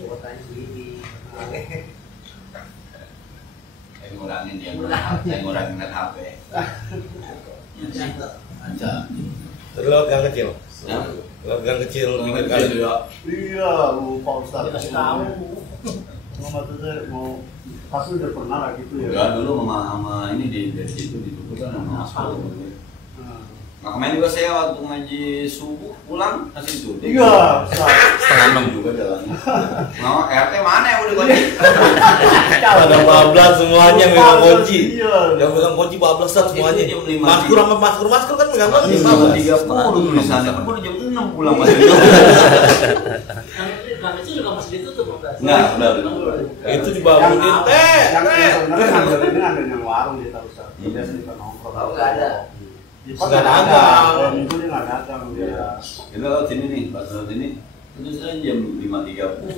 Buatan sendiri. Saya ngurangin dia, saya ngurangin net HP. Aja. Terlalu gang kecil. Gang kecil tinggal kali. Iya, Pak Ustadz. Mama tuh mau pasti udah pernah lah gitu ya. Enggak, dulu sama ini dari situ ditutup kan sama asfal. Nah kemarin juga saya waktu ngaji subuh pulang masih itu. Iya. Setengah 6 juga jalannya. Nah RT mana yang udah kunci? Pada bablas semuanya megang kunci. Iya. Yang megang kunci bablas semuanya. Masker sama masker kan megang kunci. Sama 30 tulisannya. Kan udah jam 6 pulang masih. Gang kecil juga masih ditutup. Enggak, udah. Itu dibangunin teh. Yang sebenarnya ngambil ini ada yang warung di Tarusa. Dia sedikit nongkrong. Oh nggak ada. Nggak dagang. Minggu dia nggak dagang dia. Kita lewat sini nih, pas lewat sini terus saya jam 5.30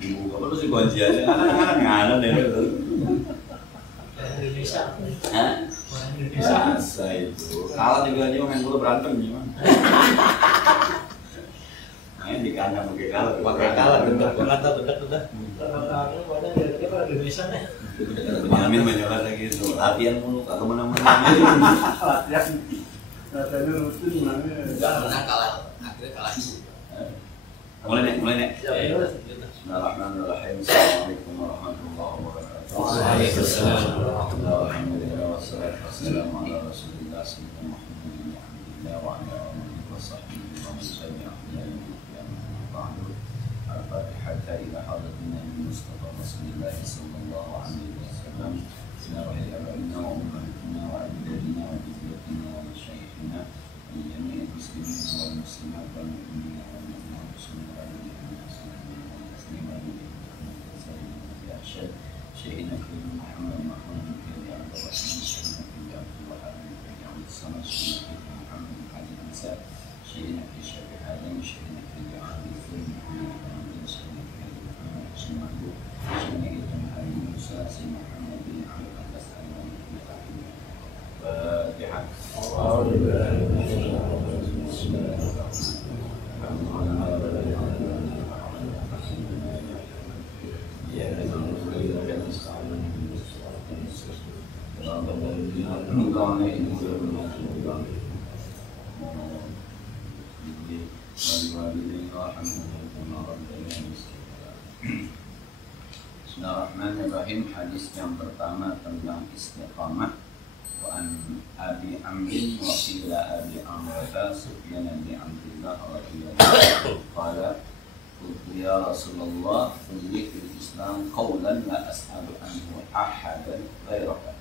dibuka terus si kunciannya anak-anak nganan deh. Indonesia. Hah? Biasa itu. Kalah juga aja main bola berantem gimana? Main di kandang pakai kalah bentuk kata bentuk udah. Kalau pada dia pada Indonesia nih. Benyamin menyolat lagi itu latihan mulu kagak menang-menang. Latihannya rutin menangnya. Enggak menang kalah, akhirnya kalah. Mulai nek. Ya, Bismillahirrahmanirrahim. Assalamualaikum warahmatullahi wabarakatuh. Waalaikumsalam. Alhamdulillah wassalatu wassalamu ala Rasulillah sayyidina Muhammadin wa ala alihi wa sahbihi wa man tabi'ahum ila yaumil qiyamah. Al-Fatihah ila hadratin Nabi Mustafa Rasulillah sallallahu alaihi wasallam. Bismillahirrahmanirrahim. Wa ummatina wa ajdadina wa jaddatina wa masyayikhina wa jami'il muslimin wal muslimat wal mu'minin wal mu'minat Syekhina Sayyidina Muhammad Muhammad bin Abdul Rahman Syekhina bin Abdul Wahab bin Abdul Samad Syekhina bin Muhammad bin Haji Ansar Syekhina bin Syafi'i Hadim Syekhina bin Ali bin Muhammad bin Syekhina bin Muhammad Syekhina bin Ali Musa Syekhina Muhammad bin Abdul Abbas bin Fatihah. Bismillahirrahmanirrahim. Hadis yang pertama tentang istiqamah. Wa an Abi Amrin wa qila Abi Amrata Sufyan bin Abdullah radhiyallahu anhu qala ya Rasulullah qulli fil Islam qawlan la as'alu anhu ahadan ghairaka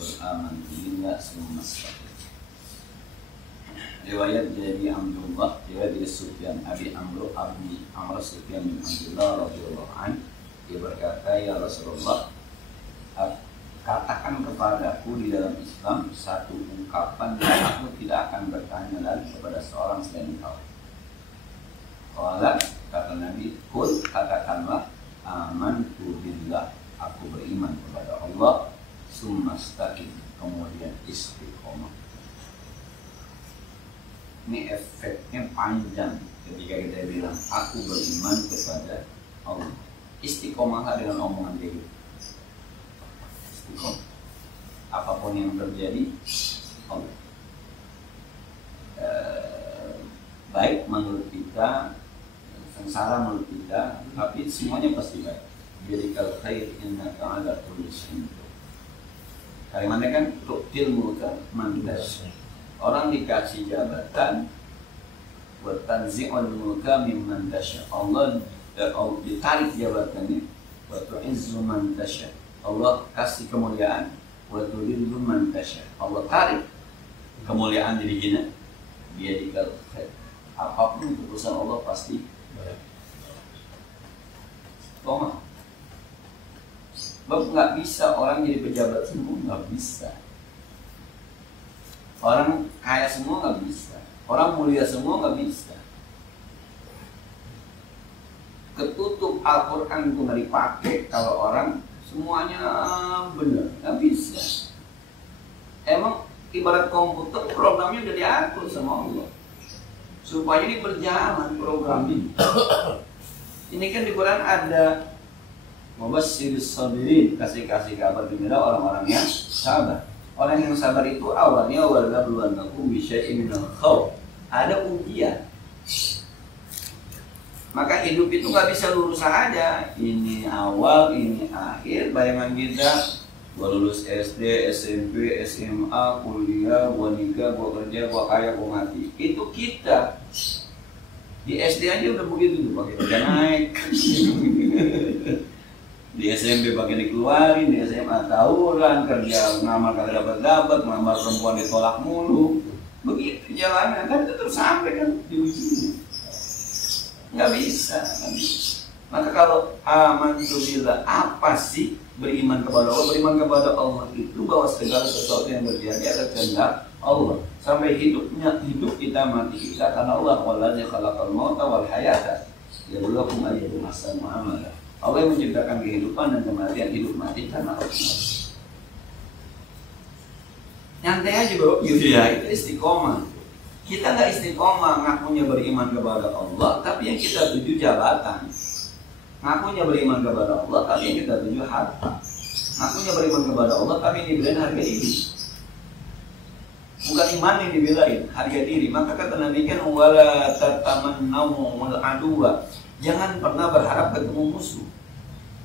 qul amantu billah summa istaqim. Riwayat dari Abdullah, riwayat dari Sufyan Abi Amr Sufyan bin Abdullah radhiyallahu anhu, dia berkata, ya Rasulullah, katakan kepadaku di dalam Islam satu ungkapan yang aku tidak akan bertanya lagi kepada seorang selain kau. Qala, kata Nabi, kul, katakanlah, amantu billah, aku beriman kepada Allah, summa istaqim, kemudian istiqomah. Ini efeknya panjang ketika kita bilang aku beriman kepada Allah. Istiqomahlah dengan omongan diri. Istiqomah. Apapun yang terjadi, Allah. Baik menurut kita, sengsara menurut kita, tapi semuanya pasti baik. Jadi kalau khair inna ta'ala kulli syai'in. Kalimatnya kan tu'til mulka man tasya. Orang dikasih jabatan buat tanzi'ul mulka mimman tasya. Allah ditarik jabatannya wa tu'izzu man tasya. Allah kasih kemuliaan wa tudhillu man tasya. Allah tarik kemuliaan jadi hina. Dia dikal khair. Apapun keputusan Allah pasti baik. Toma. Sebab nggak bisa orang jadi pejabat semua, nggak bisa. Orang kaya semua nggak bisa, orang mulia semua nggak bisa. Ketutup Al-Quran itu nggak dipakai kalau orang semuanya benar, nggak bisa. Emang ibarat komputer programnya udah diatur sama Allah. supaya ini berjalan program ini. Ini kan di Quran ada Mubasyirus sabirin, kasih kabar gembira orang-orang yang sabar. Orang yang sabar itu awalnya walnabluwannakum bisyai'in minal khawf. Ada ujian. Maka hidup itu nggak bisa lurus aja. Ini awal, ini akhir. Bayangan kita, gua lulus SD, SMP, SMA, kuliah, gua nikah, gua kerja, gua kaya, gua mati. Itu kita. Di SD aja udah begitu tuh, pakai kerja naik. Di SMP pakai dikeluarin, di SMA tawuran, kerja ngamar kagak dapat, ngamar perempuan ditolak mulu. Begitu jalannya, kan itu terus sampai kan di ujungnya. Nggak bisa. Maka kalau amantu billah, apa sih beriman kepada Allah? Beriman kepada Allah itu bahwa segala sesuatu yang terjadi adalah kehendak Allah. Sampai hidup kita, mati kita karena Allah. Wallazi khalaqal mauta wal hayata liyabluwakum ayyukum ahsanu amala. Allah yang menciptakan kehidupan dan kematian, hidup mati karena Allah. Nyantai aja bro, itu istiqomah. Kita nggak istiqomah, ngakunya beriman kepada Allah, tapi yang kita tuju jabatan. Ngakunya beriman kepada Allah, tapi yang kita tuju harta. Ngakunya beriman kepada Allah, tapi yang dibelain harga diri. Bukan iman yang dibelain, harga diri. Maka kata Nabi kan, wala tatamannawul aduwa. Jangan pernah berharap ketemu musuh.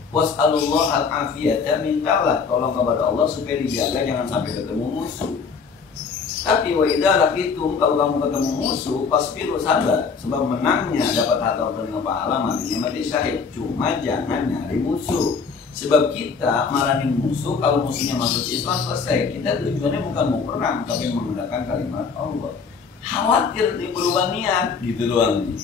Was'alullah al-afiyata, mintalah tolong kepada Allah supaya dijaga jangan sampai ketemu musuh. Tapi wa idza laqitum, kalau kamu ketemu musuh, fasbiru, sabar, sebab menangnya dapat harta dengan pahala, matinya mati syahid. Cuma jangan nyari musuh. Sebab kita marahin musuh, kalau musuhnya masuk Islam selesai. Kita tujuannya bukan mau perang, tapi menggunakan kalimat Allah. Khawatir di berubah niat, gitu doang nih.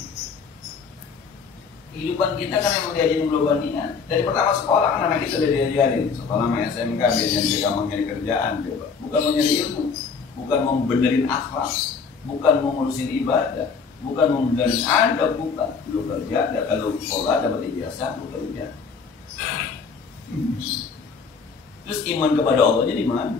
Kehidupan kita kan yang diajarin berubah niat. Dari pertama sekolah kan anak kita udah diajarin. Sekolah sama SMK biasanya dia gampang nyari kerjaan, coba. Bukan mau nyari ilmu, bukan mau benerin akhlak, bukan mau ngurusin ibadah, bukan mau benerin adab, bukan. Lu kerja, kalau sekolah dapat ijazah, lu kerja. Terus iman kepada Allahnya di mana?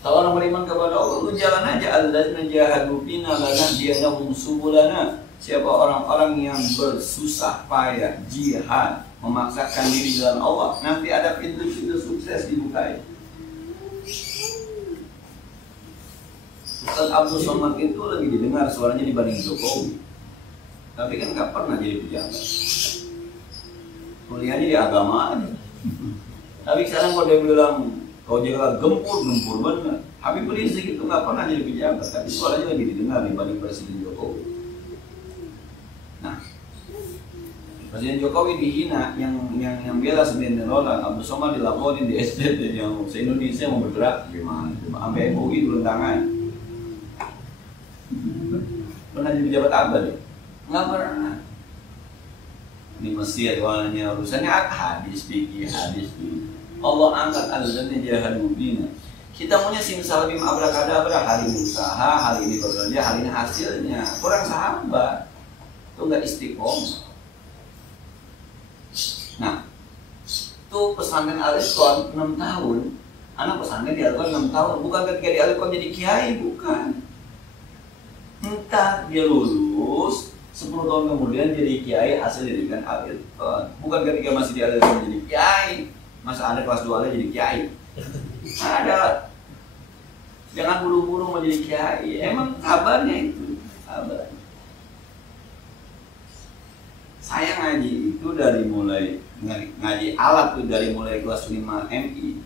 Kalau orang beriman kepada Allah, lu jalan aja. Alladzina jahadu fina lanahdiyannahum subulana. Siapa orang-orang yang bersusah payah, jihad, memaksakan diri jalan Allah, nanti ada pintu-pintu sukses dibukain. Ustaz Abdul Somad itu lagi didengar suaranya dibanding Jokowi, tapi kan nggak pernah jadi pejabat. Kuliahnya di agama aja. Tapi sekarang kalau dia bilang kau jaga gempur bener. Habib Rizik itu nggak pernah jadi pejabat, tapi suaranya lagi didengar dibanding Presiden Jokowi. Nah, Presiden Jokowi dihina, yang bela Senin Roland, Abdul Somad dilaporin di SDT yang se-Indonesia mau bergerak gimana? Sampai MUI turun tangan. Pernah jadi pejabat apa deh? Nggak pernah. Di Mesir warnanya urusannya hadis fikih. Allah angkat al-ladzina jahadu fina. Kita punya simsalabim abrakadabra, hari ini usaha, hari ini bekerja, hari ini hasilnya. Kurang sahabat. Itu nggak istiqomah. Nah, itu pesantren Al-Ikhwan 6 tahun. Anak pesantren di Al-Ikhwan 6 tahun. Bukan ketika di Al-Ikhwan jadi kiai, bukan. Entah dia lulus 10 tahun kemudian jadi kiai, hasil jadikan Al-Ikhwan. Bukan ketika masih di Al-Ikhwan jadi kiai. Masa ada kelas 2 jadi kiai. Ada. Jangan buru-buru mau jadi kiai. Emang kabarnya itu. Kabar. Saya ngaji itu dari mulai ngaji alat tuh dari mulai kelas 5 MI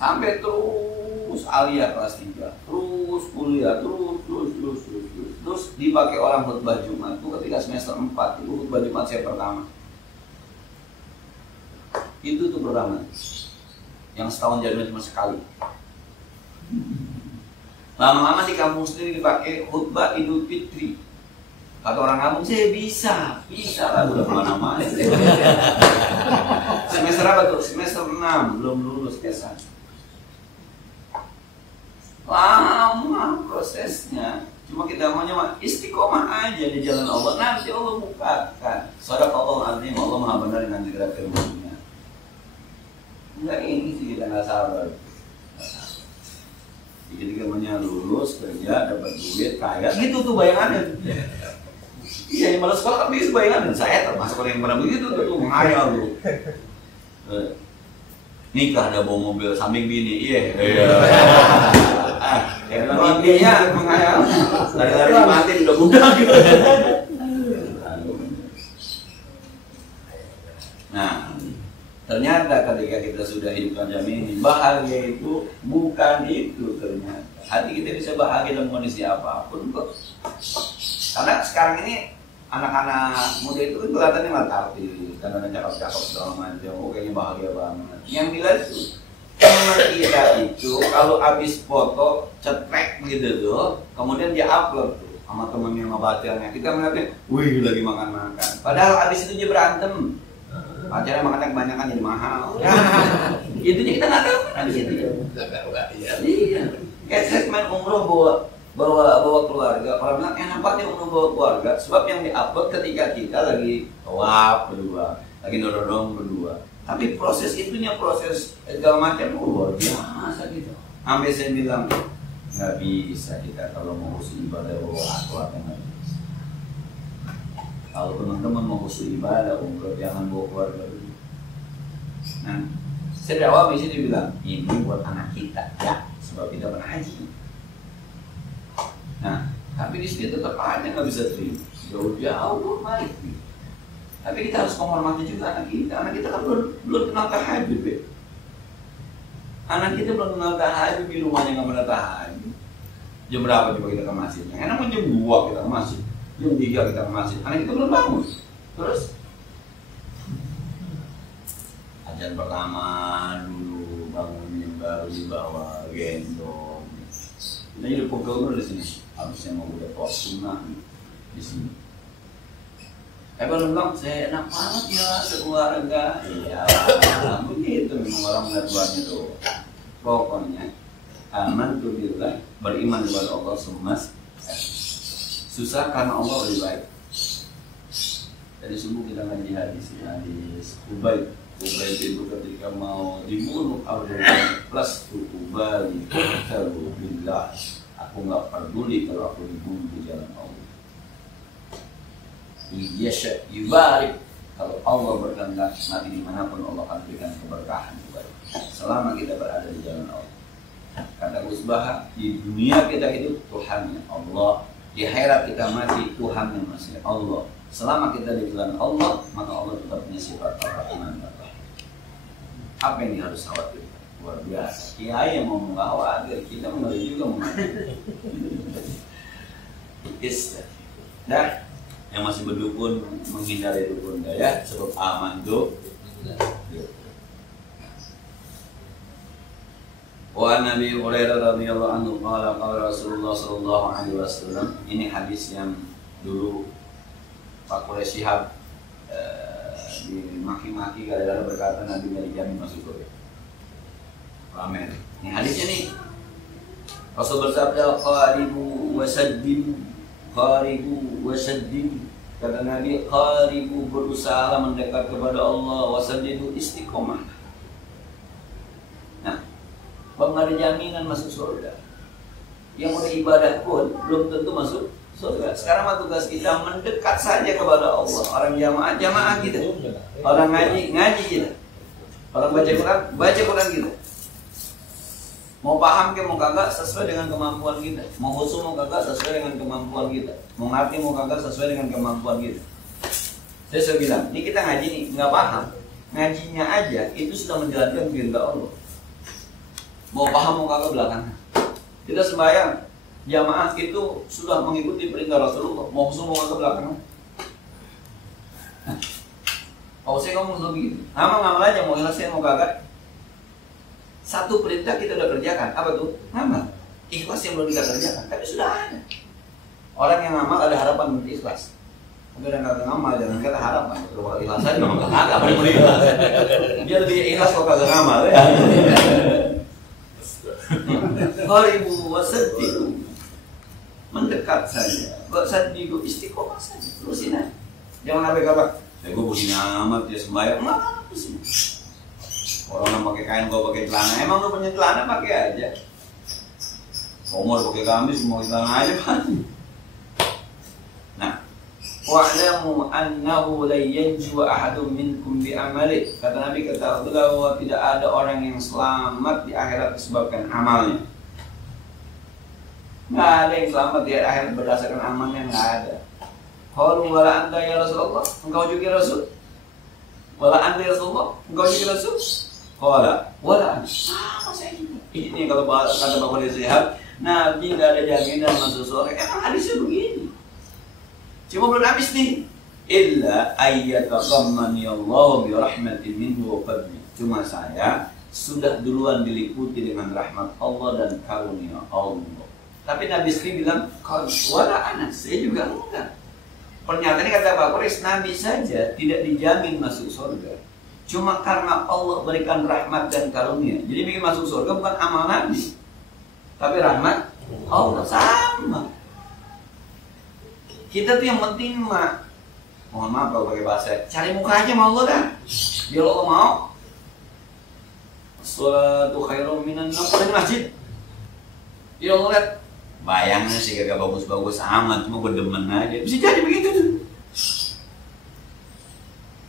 sampai terus aliyah kelas 3, terus kuliah, terus dipakai orang khutbah Jumat tuh ketika semester 4 itu khutbah Jumat saya pertama. Itu tuh pertama. Yang setahun jadi cuma sekali. Lama-lama di kampung sendiri dipakai khutbah Idul Fitri. Kata orang kampung, saya bisa lah, udah kemana-mana. Semester apa tuh? Semester 6, belum lulus kesan. Lama prosesnya. Cuma kita maunya istiqomah aja di jalan Allah. Nanti Allah bukakan. Shadaqallahu azim, Allah maha benar dengan segala firman-Nya. Enggak, ini sih kita nggak sabar. Jadi namanya lulus kerja dapat duit kaya gitu tuh bayangannya. Iya, yang malah sekolah kan begitu bayangannya. Saya termasuk orang yang pernah begitu tuh menghayal tuh. Nikah ada bawa mobil samping bini, iya. Intinya menghayal. Lari-lari mati udah budak gitu. Nah, ternyata ketika kita sudah hidup macam ini, bahagia itu bukan itu ternyata. Hati kita bisa bahagia dalam kondisi apapun kok. Karena sekarang ini anak-anak muda itu kan kelihatannya nggak artis, karena cakep-cakep segala macam, kayaknya bahagia banget. Yang dilihat itu, teman kita itu kalau habis foto cetrek gitu tuh, kemudian dia upload tuh sama teman yang ngebacaannya. Kita melihatnya, wih lagi makan-makan. Padahal habis itu dia berantem. Pacarnya makannya kebanyakan jadi mahal. Itu kita nggak tahu habis itu. Iya. Kayak saya main umroh bawa keluarga. Orang bilang enak banget umroh bawa keluarga. Sebab yang diupload ketika kita lagi tawaf berdua, lagi nodong berdua. Tapi proses itunya proses segala macam luar biasa gitu. Sampai saya bilang nggak bisa kita kalau mau usul ibadah bawa akhlak yang harus. Kalau teman-teman mau usul ibadah umroh jangan bawa keluarga dulu. Nah, saya awal di sini bilang ini buat anak kita ya, sebab kita pernah haji. Nah, tapi di sini tetap aja nggak bisa terima. Jauh-jauh baik. Tapi kita harus menghormati juga anak kita. Anak kita kan belum kenal tahajud, be. Anak kita belum kenal tahajud, di rumahnya nggak pernah tahajud. Jam berapa coba kita ke masjidnya? Enak pun jam 2 kita ke masjid. Jam 3 kita ke masjid, anak kita belum bangun. Terus ajan pertama dulu bangunnya baru dibawa gendong. Kita jadi pegel dulu di sini. Habisnya mau udah pos sunnah di sini. Belum bilang saya enak banget ya sekeluarga. Iya, begitu memang orang melihat luarnya tuh. Pokoknya aman tuh bilang beriman kepada Allah semua. Susah karena Allah lebih baik. Dari subuh kita ngaji hadis Ubaid itu ketika mau dibunuh Allah plus Ubali kalau billah aku nggak peduli kalau aku dibunuh di jalan Allah. Yasha yubarik kalau Allah berkehendak mati dimanapun Allah akan berikan keberkahan kepada selama kita berada di jalan Allah. Kata Usbah di dunia kita hidup Tuhannya Allah. Di akhirat kita mati Tuhan yang masih Allah. Selama kita di jalan Allah, maka Allah tetap punya sifat Ar-Rahman. Apa yang harus khawatir? Luar biasa. Kiai yang mau khawatir, kita mengeri juga menghadir. Dan yang masih berdukun menghindari dukun ya, sebab aman tuh. Wa Nabi Hurairah radhiyallahu anhu qala qala Rasulullah sallallahu alaihi wasallam. Ini hadis yang dulu Pak Quraisy Shihab dimaki-maki gara-gara berkata Nabi nggak dijamin masuk surga. Amin. Ini hadisnya nih. Rasul bersabda qaribu wasaddidu kata Nabi qaribu berusaha mendekat kepada Allah wasaddidu istiqomah. Bang ada jaminan masuk surga. Yang udah ibadah pun belum tentu masuk surga. Sekarang mah tugas kita mendekat saja kepada Allah. Orang jamaah kita. Orang ngaji kita. Orang baca Quran kita. Mau paham ke mau kagak sesuai dengan kemampuan kita. Mau khusyuk mau kagak sesuai dengan kemampuan kita. Mau ngerti mau kagak sesuai dengan kemampuan kita. Saya bilang, ini kita ngaji nih nggak paham. Ngajinya aja itu sudah menjalankan kehendak Allah. Mau paham mau kagak belakangan. Kita sembahyang jamaah itu sudah mengikuti perintah Rasulullah. Mau khusyuk mau kagak belakangan. Kalau saya ngomong begitu, ngamal aja mau ikhlasnya mau kagak. Satu perintah kita udah kerjakan, apa tuh? Ngamal. Ikhlas yang belum kita kerjakan, tapi sudah ada. Orang yang ngamal ada harapan untuk ikhlas. Tapi orang kagak ngamal jangan kata harapan. Kalau ikhlas aja ngamal kagak boleh ikhlas. Dia lebih ikhlas kalau kagak ngamal ya. Qaribu wasaddidu mendekat saja. Wasaddidu istiqomah saja. Terusin aja. Jangan sampai kabar. Gue begini amat ya sembahyang. Enggak, terusin. Orang pakai kain, gue pakai celana. Emang lu punya celana pakai aja. Umur pakai gamis mau kita aja kan. Nah, wa'lamu annahu la yanju ahadun minkum bi amali. Kata Nabi, ketahuilah bahwa tidak ada orang yang selamat di akhirat disebabkan amalnya. Nggak ada yang selamat di akhirat berdasarkan amalnya, nggak ada. Qalu wala anta ya Rasulullah, engkau juga Rasul. Wala anta ya Rasulullah, engkau juga Rasul. Qala wala anta. Sama saya juga. Ini kalau kata Bapak Sehat, Nabi nggak ada jaminan masuk surga. Emang hadisnya begini. Cuma belum habis nih. Illa ayyataqammani Allah bi rahmatin minhu wa fadli. Cuma saya sudah duluan diliputi dengan rahmat Allah dan karunia Allah. Tapi Nabi sendiri bilang, wala anak, saya juga enggak. Pernyataan ini kata Pak Quraisy, Nabi saja tidak dijamin masuk surga. Cuma karena Allah berikan rahmat dan karunia. Jadi bikin masuk surga bukan amal Nabi, tapi rahmat Allah. Sama. Kita tuh yang penting mah, mohon maaf kalau pakai bahasa, cari muka aja sama Allah dah. Biar Allah mau. Sholatu khairum minan naum di masjid. Ya Allah lihat, bayangnya sih gak bagus-bagus amat, cuma berdemen aja. Bisa jadi begitu tuh.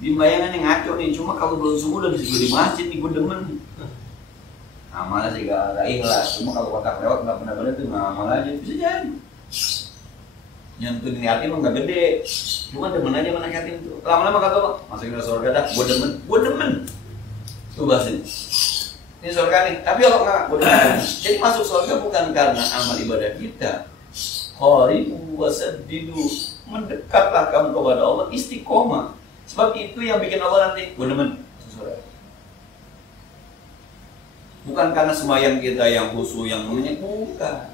Di bayangan yang ngaco nih, cuma kalau belum subuh udah di masjid nih, gue demen nih. Amalnya sih gak ikhlas, cuma kalau kotak lewat gak benar-benar tuh ngamal aja, bisa jadi. Nyentuh di hati emang gak gede, cuma demen aja mana yatim tuh. Lama-lama kata apa? Masukin ke surga dah, gue demen. Tuh bahasin. Ini surga nih, tapi kalau nggak, gue demen. Jadi masuk surga bukan karena amal ibadah kita. Qaribu wasaddidu, mendekatlah kamu kepada Allah, istiqomah. Sebab itu yang bikin Allah nanti gue demen surga. Bukan karena sembahyang kita yang khusyuk, yang menyenyak, bukan.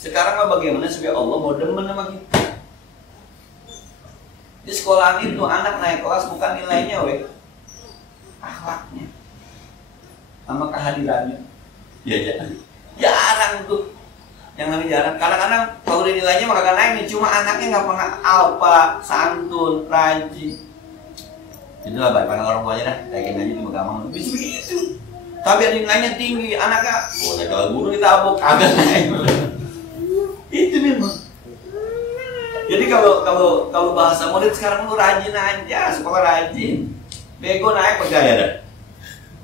Sekarang mah bagaimana supaya Allah mau demen sama kita. Di sekolah itu anak naik kelas bukan nilainya, akhlaknya sama kehadirannya. Ya jarang tuh. Yang namanya jarang. Kadang-kadang kalau udah nilainya mah kagak naik nih, cuma anaknya nggak pernah alfa, santun, rajin. Itulah baik pada orang tuanya dah, yakin aja cuma gampang. Bisa begitu. Tapi ada nilainya tinggi, anaknya, kalau guru kita abuk, kagak naik. Itu memang. Jadi kalau bahasa murid sekarang lu rajin aja, sekolah rajin. Bego naik percaya dah.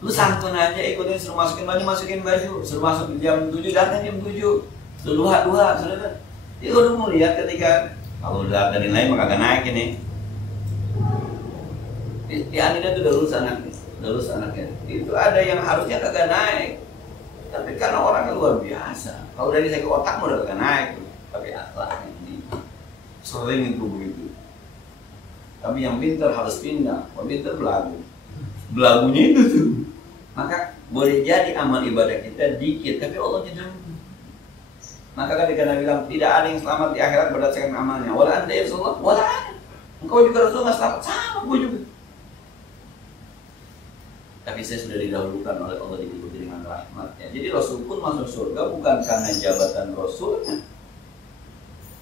Lu santun aja, ikutin, suruh masukin baju, suruh masuk jam 7, datang jam 7. Suruh duha, sudah. Jadi lu mau lihat ketika kalau udah ada nilai maka agak naik ini. Di Anida itu udah lulus anaknya. Itu ada yang harusnya kagak naik. Tapi karena orangnya luar biasa. Kalau dari segi otak udah kagak naik, tapi akhlaknya ini sering itu begitu. Tapi yang pintar harus pindah, kalau pintar belagunya itu tuh. Maka boleh jadi amal ibadah kita dikit, tapi Allah tidak. Maka ketika Nabi bilang tidak ada yang selamat di akhirat berdasarkan amalnya. Wala anta ya Rasulullah, wala ana. Engkau juga Rasul nggak selamat, sama gue juga. Tapi saya sudah didahulukan oleh Allah diikuti dengan rahmatnya. Jadi Rasul pun masuk surga bukan karena jabatan Rasulnya,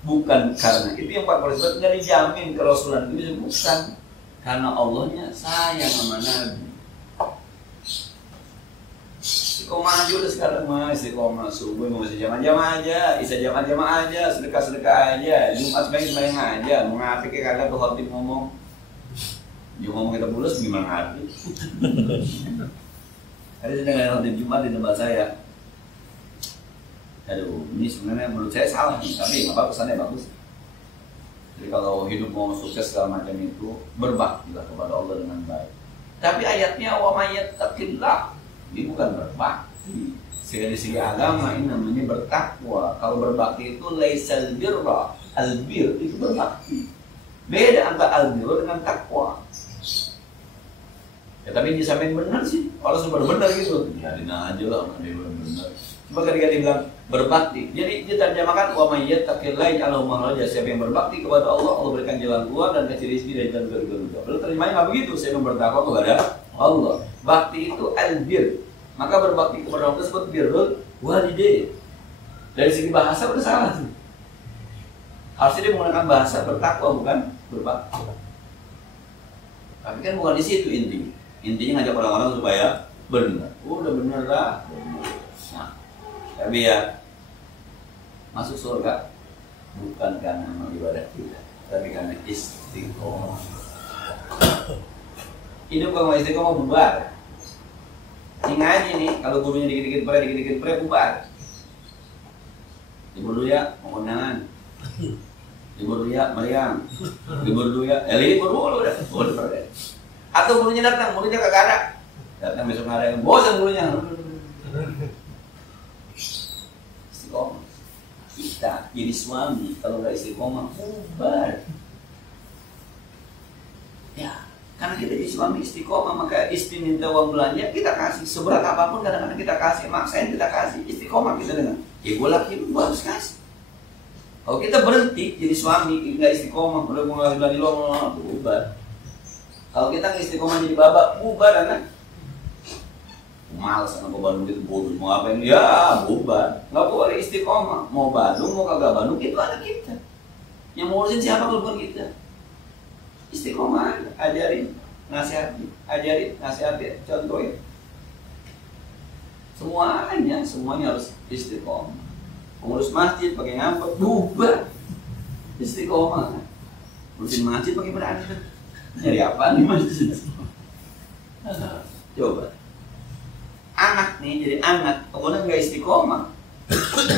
bukan karena itu yang Pak Presiden nggak dijamin kerasulan itu, bukan karena Allahnya sayang sama Nabi. Istiqomah aja udah sekarang mah, istiqomah subuh masih jamaah aja, isya jamaah aja, sedekah aja, Jumat sembahyang aja, mau ngatik kagak tuh khotib ngomong. Dia ngomong kita bulus gimana hati? Ada sedang khotib Jumat di tempat saya. Aduh, ini sebenarnya menurut saya salah nih, tapi nggak apa pesannya bagus. Jadi kalau hidup mau sukses segala macam itu, berbaktilah kepada Allah dengan baik. Tapi ayatnya wa may yattaqillah, ini bukan berbakti. Sehingga di segi agama ini namanya bertakwa. Kalau berbakti itu laisal birra, albir itu berbakti. Beda antara albir dengan takwa. Ya tapi disampaikan benar sih, kalau sudah benar gitu, ya aja lah, ada yang benar. Cuma ketika dia bilang berbakti, jadi diterjemahkan wa may yattaqillaha yaj'al makhraja. Siapa yang berbakti kepada Allah, Allah berikan jalan keluar dan kasih rezeki dari jalan surga. Lalu terjemahnya nggak begitu, saya yang bertakwa kepada Allah. Bakti itu albir, maka berbakti kepada Allah disebut birrul walidain. Dari segi bahasa udah salah tuh. Harusnya dia menggunakan bahasa bertakwa bukan berbakti. Tapi kan bukan di situ intinya. Intinya ngajak orang-orang supaya benar. Udah bener lah. Nah, tapi ya masuk surga bukan karena amal ibadah kita, tapi karena istiqomah. Hidup kalau istiqomah bubar. Ingat aja nih, kalau gurunya dikit-dikit pre bubar. Libur dulu ya, mau kondangan. Libur dulu ya, meriam. Libur dulu ya, libur dulu udah. Atau gurunya datang, gurunya kagak ada. Datang besok nggak ada yang bosan gurunya. Istiqomah. Kita jadi suami kalau nggak istiqomah bubar. Ya, karena kita jadi suami istiqomah, maka istri minta uang belanja kita kasih seberat apapun, kadang-kadang kita kasih, maksain kita kasih. Istiqomah kita dengan, ya gue laki lu harus kasih. Kalau kita berhenti jadi suami nggak istiqomah, udah mau ngasih belanja lo bubar. Kalau kita nggak istiqomah jadi babak bubar, kan? Males sama Bandung gitu, bodoh mau ngapain ya bubar. Nggak boleh istiqomah, mau Bandung mau kagak Bandung itu anak kita. Yang mau urusin siapa kalau bukan kita. Istiqomah, ajarin, nasihatin, contohin. Semuanya harus istiqomah. Pengurus masjid pakai ngambek bubar, istiqomah. Urusin masjid pakai berantem. Nyari apa nih masjid? Coba. Anak nih jadi anak, pokoknya nggak istiqomah.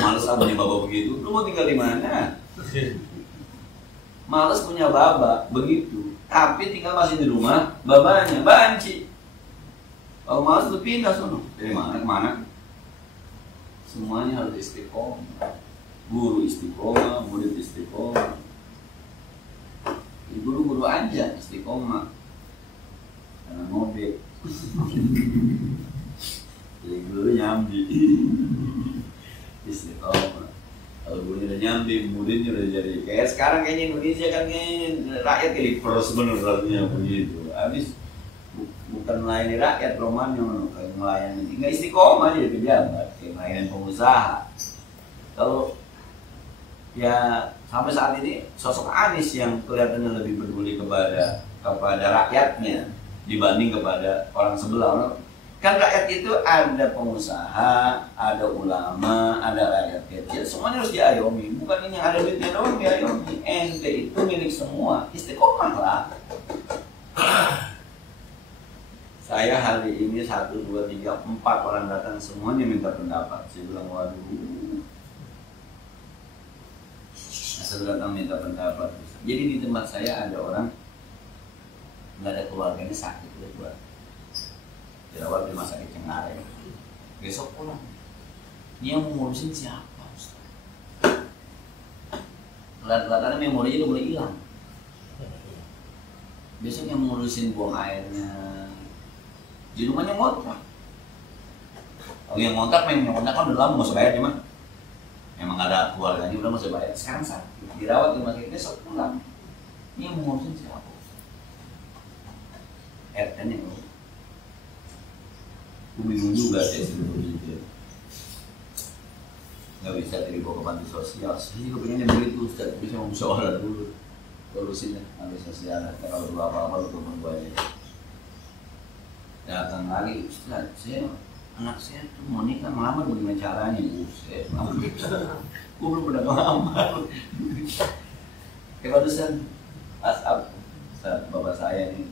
Males apa nih bapak begitu? Lu mau tinggal di mana? Males punya baba begitu, tapi tinggal masih di rumah, babanya banci. Kalau males tuh pindah sono. Dari mana ke mana? Semuanya harus istiqomah. Guru istiqomah, murid istiqomah. Guru-guru aja istiqomah. Karena ngobek. Jadi guru nyambi. Istiqomah. Kalau gurunya udah nyambi, muridnya udah jadi. Kayak sekarang kayaknya Indonesia kan rakyat kayak diperes benernya begitu. Habis bukan melayani rakyat, romannya kayak melayani. Nggak istiqomah jadi pejabat, kayak melayani pengusaha. Kalau ya sampai saat ini sosok Anies yang kelihatannya lebih peduli kepada rakyatnya dibanding kepada orang sebelah. Kan rakyat itu ada pengusaha, ada ulama, ada rakyat kecil, semuanya harus diayomi. Bukan ini yang ada duitnya doang diayomi. Ente itu milik semua, istiqomah lah. Saya hari ini 1, 2, 3, 4 orang datang semuanya minta pendapat. Saya bilang waduh. Saya datang minta pendapat. Jadi di tempat saya ada orang nggak ada keluarganya sakit udah dirawat di rumah sakit Cengkareng. Besok pulang. Dia mau ngurusin siapa, Ustaz? Kelihatan memorinya udah mulai hilang. Besok yang ngurusin buang airnya. Di rumahnya ngontrak. Kalau yang ngontrak kan udah lama nggak usah bayar cuma. Memang ada keluarganya udah nggak usah bayar. Sekarang sakit dirawat di rumah sakit, besok pulang. Dia mau ngurusin siapa? RT-nya aku bingung juga sih sebenarnya. Nggak bisa dibawa ke panti sosial. Saya juga pengennya begitu Ustaz, bisa mau musyawarah dulu. Urusin panti sosial. Kalau perlu apa-apa lu telepon gue aja. Datang lagi Ustaz, anak saya tuh mau nikah melamar bagaimana caranya? Ustaz, gue belum pernah melamar. Kayak barusan Asap, bapak saya nih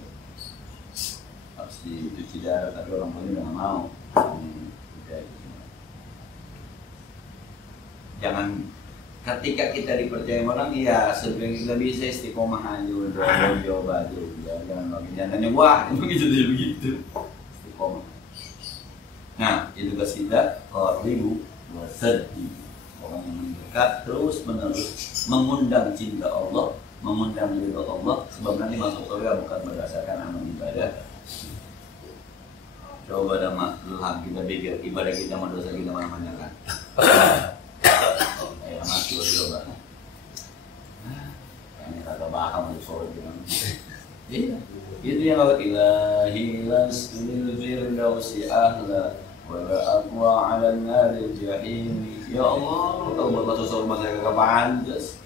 harus dicuci darah, tapi orang tuanya udah nggak mau. Jangan ketika kita dipercaya orang, ya sebenarnya kita bisa istiqomah aja, udah jawab aja, jangan makin jantannya wah, begitu istiqomah. Nah, itu tugas kita kalau ribu sedih orang yang mendekat terus menerus mengundang cinta Allah, mengundang ridho Allah, sebab nanti masuk surga bukan berdasarkan amal ibadah. Coba dah maklum kita pikir ibadah kita sama dosa kita mana-mana kan. Kayak masuk coba. Ini kata baham untuk sholat gimana. Iya, itu yang kalau ilahi lasbil firdausi ahla wala aqwa ala nari jahimi. Ya Allah, kalau buat masuk surga saya kagak pantas.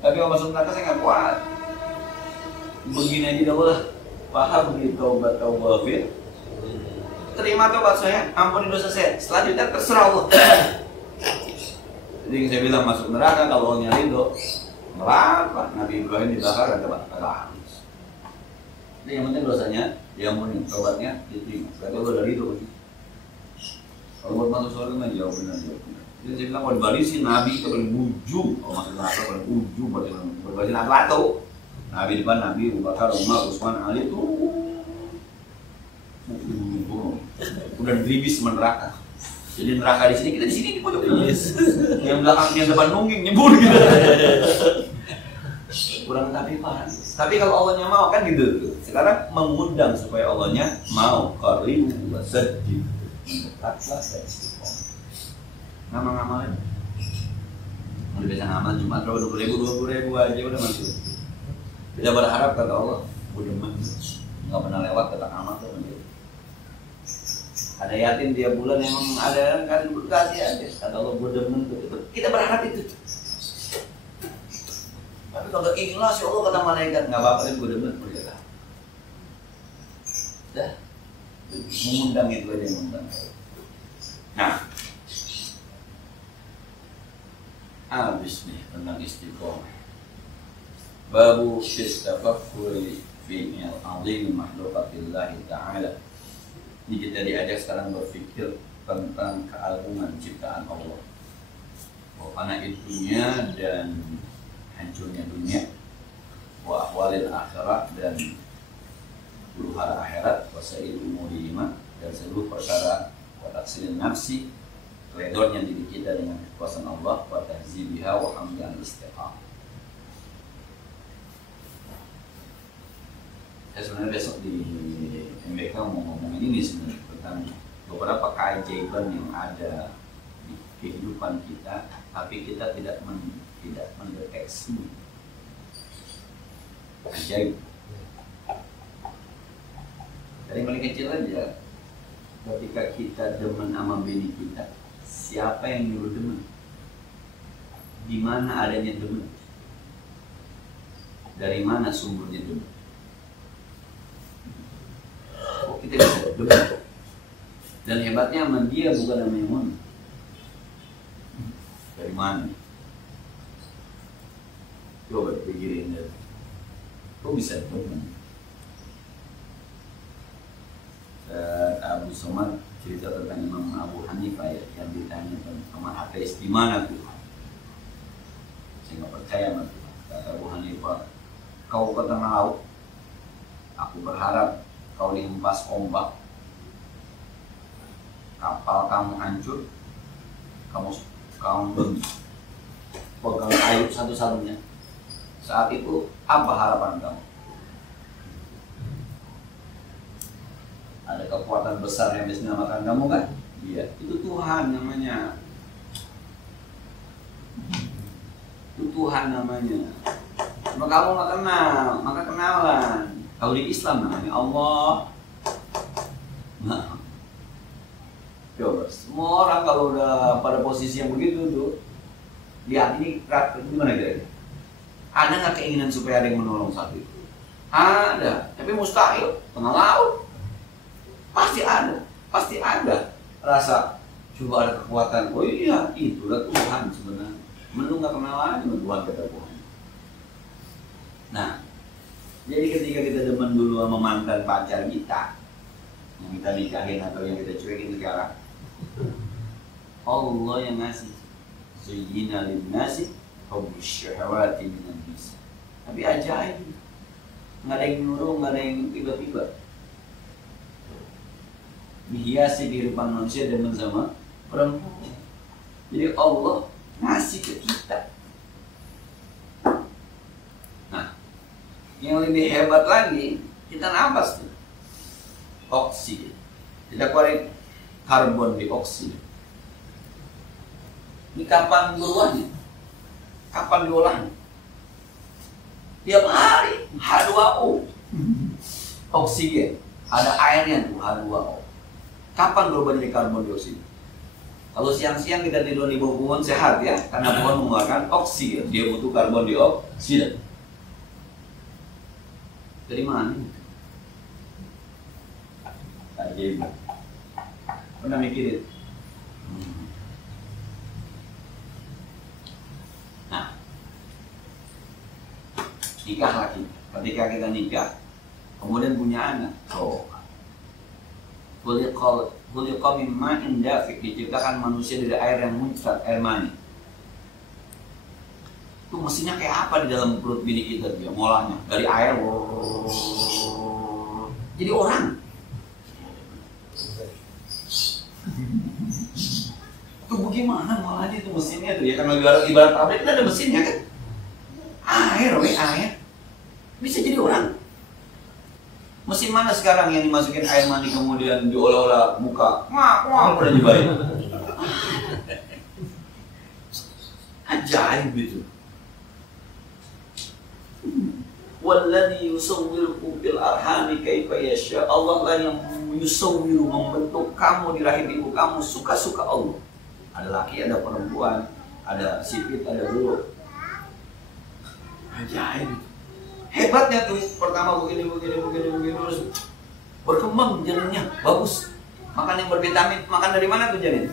Tapi kalau masuk neraka saya nggak kuat. Begini aja dah lah. Paham di taubat tawafir. Terima tobat saya, ampuni dosa saya. Selanjutnya terserah Allah. Jadi saya bilang masuk neraka kalau Allah ridho, neraka. Nabi Ibrahim dibakar ada habis. Jadi yang penting dosanya diampuni, tobatnya diterima. Berarti Allah udah ridho. Kalau buat masuk surga mah jauh benar. Jadi saya bilang kalau dibarisi Nabi itu paling ujung, kalau masuk neraka paling ujung berbarisi neraka tuh. Nabi depan Nabi, Abu Bakar, Umar, Utsman, Ali itu udah diribis sama neraka. Jadi neraka di sini, kita di sini di pojok ini. Yang belakang, yang depan nungging nyebur gitu. Kurang tapi paham. Tapi kalau Allahnya mau kan gitu. Sekarang mengundang supaya Allahnya mau. Qaribu wa saddiq. Mendekatlah dan istiqomah. Ngamal-ngamalin. Mau biasa ngamal Jumat berapa 20.000 aja udah masuk. Tidak berharap kata Allah, udah masuk. Nggak pernah lewat kata amal tuh. Ada yatim tiap bulan emang ada kan berkasih aja. Kata Allah gue demen tuh. Kita berharap itu. Tapi kalau ikhlas ya Allah kata malaikat nggak apa-apa kan gue demen berkata. Dah, mengundang itu aja mengundang. Nah, habis nih tentang istiqomah. Babu istafakkuri fi al-azim makhluqatillah ta'ala. Ini kita diajak sekarang berpikir tentang keagungan ciptaan Allah. Bahwa anak dunia dan hancurnya dunia, wa ahwalil akhirat dan huru hara akhirat, wa sa'il umuri iman dan seluruh perkara wa taksilin nafsi, redornya diri kita dengan kekuasaan Allah, wa tahzibiha wa hamdan istiqamah. Saya sebenarnya besok di MBK mau ngomongin ini sebenarnya tentang beberapa keajaiban yang ada di kehidupan kita, tapi kita tidak mendeteksi. Ajaib. Dari mulai kecil aja, ketika kita demen sama bini kita, siapa yang nyuruh demen? Di mana adanya demen? Dari mana sumbernya demen? Kita bisa demen. Dan hebatnya sama dia bukan sama yang mana. Dari mana? Coba pikirin deh. Kok bisa demen? Abu Somad cerita tentang Imam Abu Hanifah ya, yang ditanya sama ateis di mana Tuhan? Saya nggak percaya sama Tuhan. Kata Abu Hanifah, kau ke tengah laut, aku berharap kau dihempas ombak, kapal kamu hancur, kamu pegang kayu satu-satunya. Saat itu apa harapan kamu? Ada kekuatan besar yang bisa menyelamatkan kamu kan? Iya, itu Tuhan namanya. Itu Tuhan namanya. Cuma kamu nggak kenal, maka kenalan. Kalau di Islam namanya Allah. Nah, coba semua orang kalau udah pada posisi yang begitu tuh, di hati ini gimana kira-kira? Ada nggak keinginan supaya ada yang menolong saat itu? Ada, tapi mustahil. Tengah laut, pasti ada rasa coba ada kekuatan. Oh iya, itulah Tuhan sebenarnya. Menu nggak kenal aja sama Tuhan kata Tuhan. Nah, jadi ketika kita demen dulu sama mantan pacar kita, yang kita nikahin atau yang kita cuekin sekarang, Allah yang ngasih. Zuyyina lin-nasi hubbus syahawati minan nisa. Tapi ajaib, nggak ada yang nyuruh, nggak ada yang tiba-tiba. Dihiasi kehidupan manusia demen sama perempuan. Jadi Allah ngasih ke kita. Yang lebih hebat lagi, kita napas tuh oksigen. Kita keluarin karbon dioksida. Ini kapan berubahnya? Kapan diolahnya? Tiap hari H2O oksigen. Ada airnya tuh H2O. Kapan berubah jadi karbon dioksida? Kalau siang-siang kita tidur di bawah pohon sehat ya, karena pohon mengeluarkan oksigen, dia butuh karbon dioksida. Dari mana? Ajaib. Pernah mikirin? Nikahlah kita. Ketika kita nikah, kemudian punya anak. Khuliqa min ma'in dafiq, diciptakan manusia dari air yang muncrat, air mani. Itu mesinnya kayak apa di dalam perut bini kita dia ngolahnya dari air jadi orang. Itu bagaimana ngolahnya itu mesinnya tuh ya, kan ibarat pabrik kita ada mesinnya kan, air bisa jadi orang. Mesin mana sekarang yang dimasukin air mani kemudian diolah-olah muka udah dibayar. Ajaib itu. Walladzi yusawwirukum fil arhami kaifa yasha. Allah lah yang yusawwiru, membentuk kamu di rahim ibu kamu suka-suka Allah. Ada laki, ada perempuan, ada sipit, ada buruk. Ajaib. Hebatnya tuh, pertama begini terus berkembang janinnya, bagus. Makan yang bervitamin, makan dari mana tuh janin?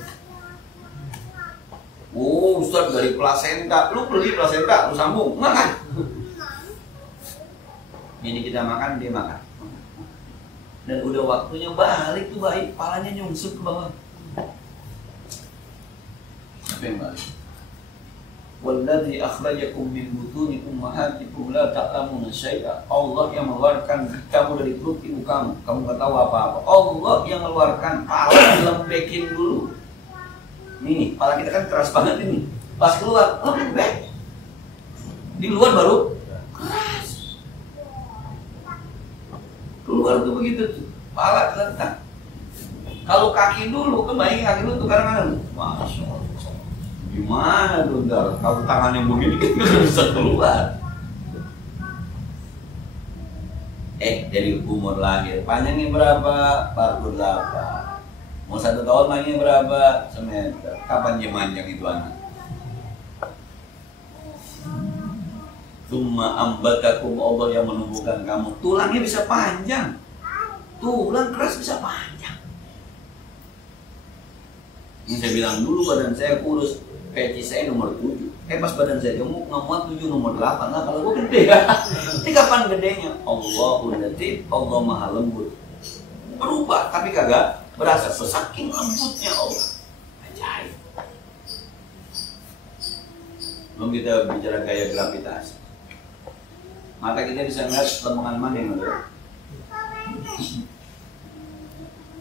Oh, Ustaz dari plasenta. Lu beli plasenta, lu sambung, makan. Ini kita makan, dia makan. Dan udah waktunya balik tuh baik, palanya nyungsep ke bawah. Siapa yang balik? Walladzi akhrajakum min butuni ummahatikum la ta'lamuna syai'a. Allah yang mengeluarkan kamu dari perut ibu kamu. Kamu enggak tahu apa-apa. Allah yang mengeluarkan, pala dilembekin dulu. Nih, pala kita kan keras banget ini. Pas keluar, lembek. Di luar baru keras. Keluar tuh begitu tuh. Pala terletak. Kalau kaki dulu, kembali kaki dulu tuh kadang-kadang. Masya Allah. Gimana tuh ntar, kalau tangannya begini kan nggak bisa keluar. Dari umur lahir, panjangnya berapa? 48. Mau 1 tahun panjangnya berapa? Semeter. Kapan dia manjang itu anak? Tsumma ambatakum, Allah yang menumbuhkan kamu. Tulangnya bisa panjang. Tulang keras bisa panjang. Ini saya bilang dulu badan saya kurus. Peci saya nomor 7. Pas badan saya gemuk, nomor 7, nomor 8. Nah kalau gue gede ya. Ini kapan gedenya? Allahul Latif, Allah maha lembut. Berubah, tapi kagak berasa. Saking lembutnya Allah. Ajaib. Belum kita bicara gaya gravitasi. Mata kita bisa melihat lempengan mana yang ada.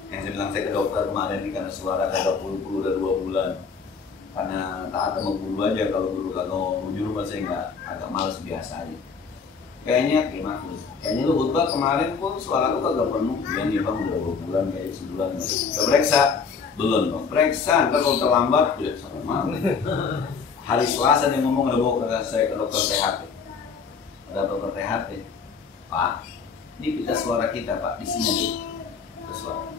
Yang saya bilang saya ke dokter kemarin ini karena suara kagak puluh udah 2 bulan. Karena taat sama guru aja, kalau guru kagak mau nyuruh saya nggak, agak males biasa aja. Kayaknya lu khutbah kemarin pun suara lu kagak penuh. Ya nih bang udah 2 bulan kayak sebulan. Udah periksa? Belum dong. Periksa, ntar kalau terlambat udah sampai malam. Hari Selasa dia ngomong udah bawa ke saya ke dokter THT. Ada dokter THT. Pak, ini pita suara kita pak di sini. Pita suara.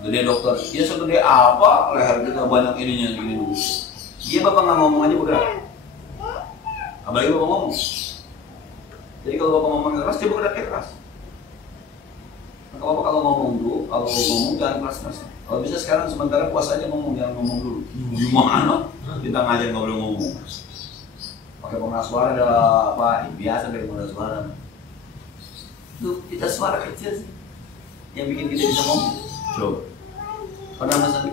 Gede dokter, ya segede apa leher kita banyak ininya gini dulu. Dia bapak nggak ngomong aja bergerak. Apalagi bapak ngomong. Jadi kalau bapak ngomong keras, dia bergeraknya keras. Maka bapak kalau ngomong dulu, kalau ngomong jangan keras-keras. Kalau bisa sekarang sementara puas aja ngomong, jangan ngomong dulu. Gimana? Kita ngajar nggak boleh ngomong. Pakai pengeras suara ada apa? Biasa pakai pengeras suara. Tuh kita suara kecil sih, yang bikin kita bisa ngomong. Coba. Pernah masak?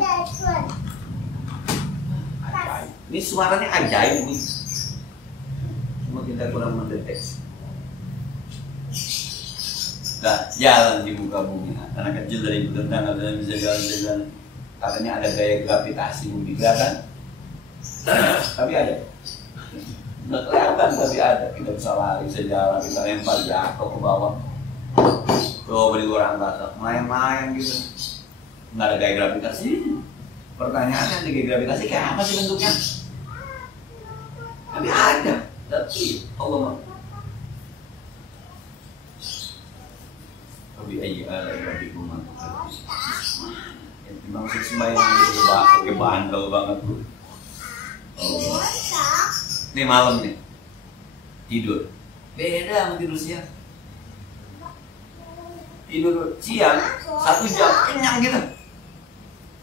Ajaib. Ini suaranya ajaib nih. Cuma kita kurang mendeteksi. Nah, jalan di muka bumi. Anak kecil dari tentang ada bisa jalan-jalan. Katanya ada gaya gravitasi bumi kan? Tapi ada. Nggak kelihatan tapi ada. Kita bisa lari, bisa jalan, kita lempar jatuh ke bawah. Tuh beri orang angkasa, main-main gitu. Nggak ada gaya gravitasi. Pertanyaannya di gaya gravitasi kayak apa sih bentuknya? Tapi ada. Tapi Allah mah. Tapi ada yang rumah. Yang maksud sembahyang itu pakai bandel banget tuh. Oh. Ini malam nih tidur. Beda sama tidur siang. Tidur siang 1 jam kenyang gitu.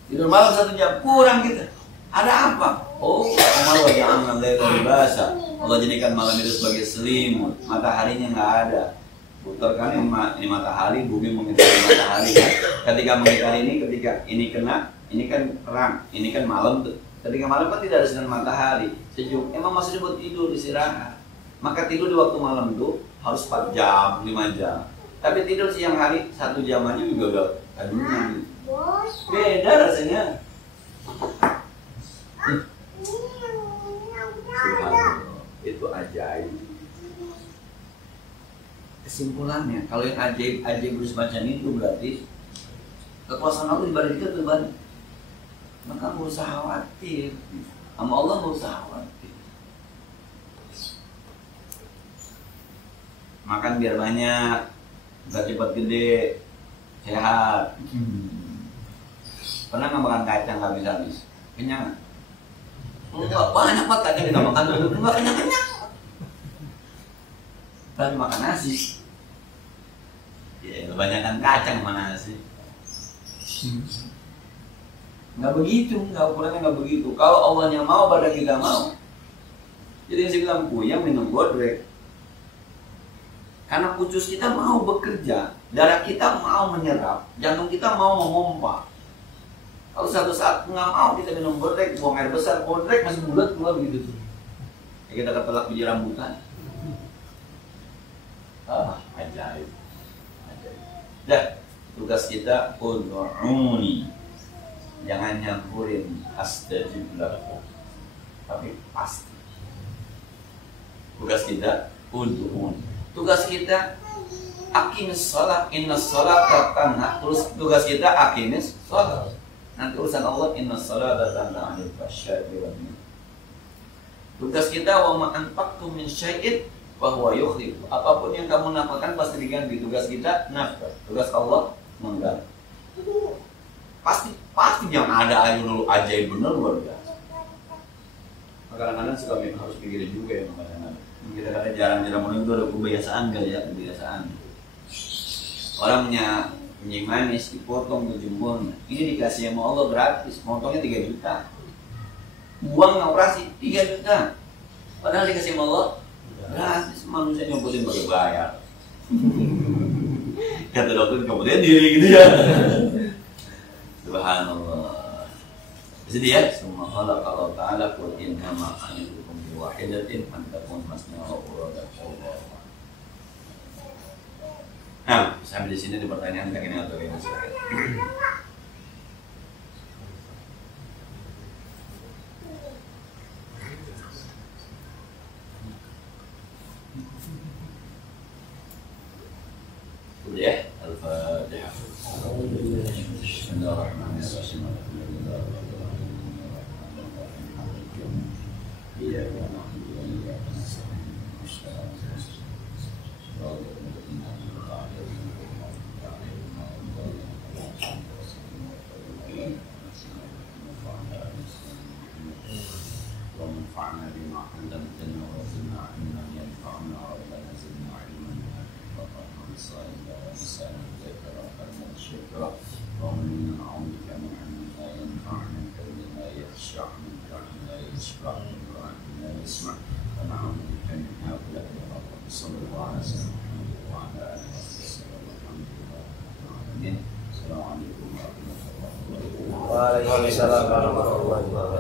Tidur malam 1 jam kurang gitu. Ada apa? Oh, malu jangan dari bahasa. Allah jadikan malam itu sebagai selimut, mataharinya nggak ada. Putar kan ini matahari, bumi mengitari matahari kan. Ketika mengitari ini, ketika ini kena, ini kan terang, ini kan malam tuh. Ketika malam kan tidak ada sinar matahari, sejuk. Emang masih buat tidur, istirahat. Maka tidur di waktu malam itu harus 4 jam, 5 jam. Tapi tidur siang hari 1 jam aja juga udah aduh. Beda rasanya. Itu ajaib. Kesimpulannya, kalau yang ajaib semacam itu berarti kekuasaan Allah dibalik kita terbalik. Maka nggak usah khawatir, sama Allah nggak usah khawatir. Makan biar banyak, biar cepat gede, sehat. Pernah nggak makan kacang nggak habis-habis? Kenyang? Enggak, banyak banget kacang kita makan dulu, nggak kenyang-kenyang. Tapi makan nasi, ya kebanyakan kacang sama nasi. Nggak begitu, ukurannya nggak begitu. Kalau Allahnya mau, badan kita mau. Jadi saya bilang puyeng minum bodrek. Karena usus kita mau bekerja, darah kita mau menyerap, jantung kita mau memompa. Kalau satu saat nggak mau kita minum bodrek, buang air besar, bodrek masih bulat keluar begitu tuh. Ya, kita ketelak biji rambutan. Ajaib. Dah, tugas kita ud'uni. Jangan nyampurin astajib lakum. Tapi pasti. Tugas kita ud'uni. Tugas kita aqimis shalah, innas sholata tanha. Terus tugas kita aqimis shalah. Nanti urusan Allah innas sholata tanha 'anil fahsya'i wal munkar. Tugas kita wa ma anfaqtum min syai'in bahwa yukhlif. Apapun yang kamu nafkahkan pasti diganti. Tugas kita nafkah, tugas Allah mengganti. Pasti yang ada ayo dulu ajaib bener luar biasa. Kadang-kadang suka harus pikirin juga ya kadang-kadang. Kita jarang-jarang itu ada kebiasaan kali ya, kebiasaan. Orangnya kencing manis dipotong ke jempolnya. Ini dikasih sama Allah gratis, motongnya 3 juta. Uang operasi 3 juta. Padahal dikasih sama Allah gratis, manusia nyopotin pakai bayar. Kata dokter nyopotin diri gitu ya. Subhanallah. Jadi ya, semua Allah kalau Ta'ala qul innama anidukum bi wahidatin an takun masna wa uradakum. Nah, sampai di sini ada pertanyaan pengen atau yang silakan. Ya, Al-Fatihah. Bismillahirrahmanirrahim. وانفعنا بما علمتنا وزدنا علما ينفعنا ربنا زدنا علما ومن نعوذ بك من علم لا ينفع من قلب لا يخشع من دعاء لا يشفع من دعاء لا يسمع ونعوذ بك من هؤلاء الأمراض صلى الله عليه وسلم وعلى آله وصحبه والحمد لله رب العالمين. السلام عليكم ورحمة الله وبركاته. Waalaikumsalam warahmatullahi wabarakatuh.